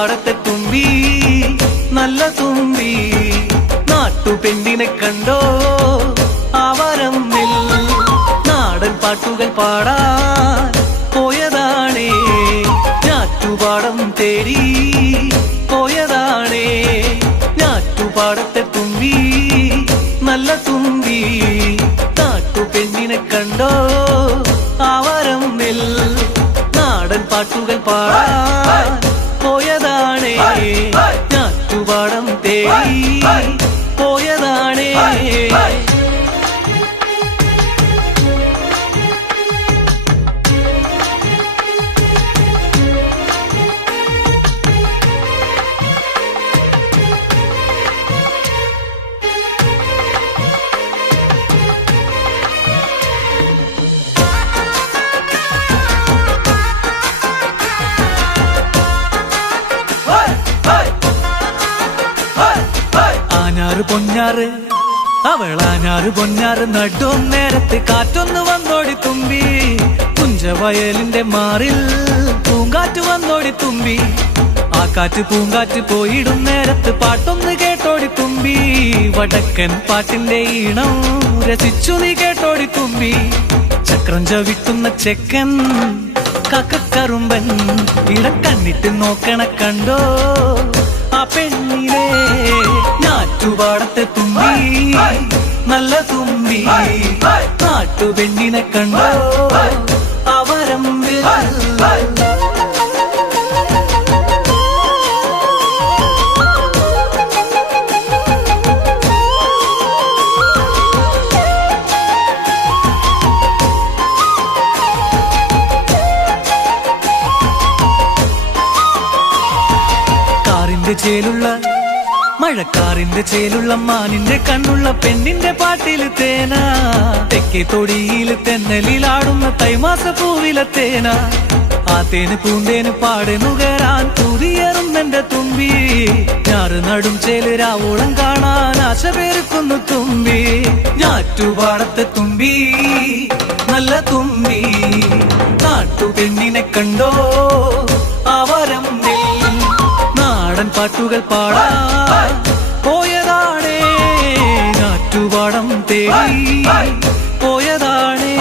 പാടത്തെ തുമ്പി നല്ല തുമ്പി. നാട്ടുപെണ്ണിനെ കണ്ടോ? അവരമ്മിൽ നാടൻ പാട്ടുകൾ പാടാൻ പോയതാണേ. ഞാറ്റുപാടം തേടി പോയതാണേ. ഞാറ്റുപാടത്തെ തുമ്പി നല്ല തുമ്പി. നാട്ടുപെണ്ണിനെ കണ്ടോ? അവരമ്മിൽ നാടൻ പാട്ടുകൾ പാടാൻ പോയതാണേ ഞാറ്റുപാടം തേടി പോയതാണേ ആഞ്ഞാറ് പൊന്നാറ്. അവളാഞ്ഞാറ് പൊന്നാറ്. നടും നേരത്ത് കാറ്റൊന്ന് വന്നോടി തുമ്പി. കുഞ്ചവയലിന്റെ മാറിൽ പൂങ്കാറ്റ് വന്നോടി തുമ്പി. ആ കാറ്റ് പൂങ്കാറ്റ് പോയിടും നേരത്ത് പാട്ടൊന്ന് കേട്ടോടി തുമ്പി. വടക്കൻ പാട്ടിന്റെ ഈണം രസിച്ചു നീ കേട്ടോടി തുമ്പി. ചക്രം ചവിട്ടുന്ന ചെക്കൻ കക്കറുമ്പൻ ഇടക്കണ്ണിട്ട് നോക്കണ കണ്ടോ? ആ പെണ്ണിനെ ഞാറ്റുപാടത്തെ തുമ്പി നല്ല തുമ്പി. നാട്ടു പെണ്ണിനെ കണ്ടോ അവരം ചേലുള്ള മഴക്കാറിന്റെ ചേലുള്ള മാനിന്റെ കണ്ണുള്ള പെണ്ണിന്റെ പാട്ടിൽ തേന. തെക്കേ തൊടിയിൽ തെന്നലിലാടുന്ന തൈമാസ പൂവിലെ തേന. ആ തേന് പൂന്തേന് പാടെ നുകരാൻ തുതിയേറുന്നെന്റെ തുമ്പി. ഞാറ് നടും ചേലരാവോളം കാണാൻ ആശ പേരുക്കുന്നു തുമ്പി. ഞാറ്റുപാടത്തെ തുമ്പി നല്ല തുമ്പി. നാട്ടു പെണ്ണിനെ കണ്ടോ? പാട്ടുകൾ പാടാ. പോയതാണേ നാറ്റുപാടം തേടി. പോയതാണേ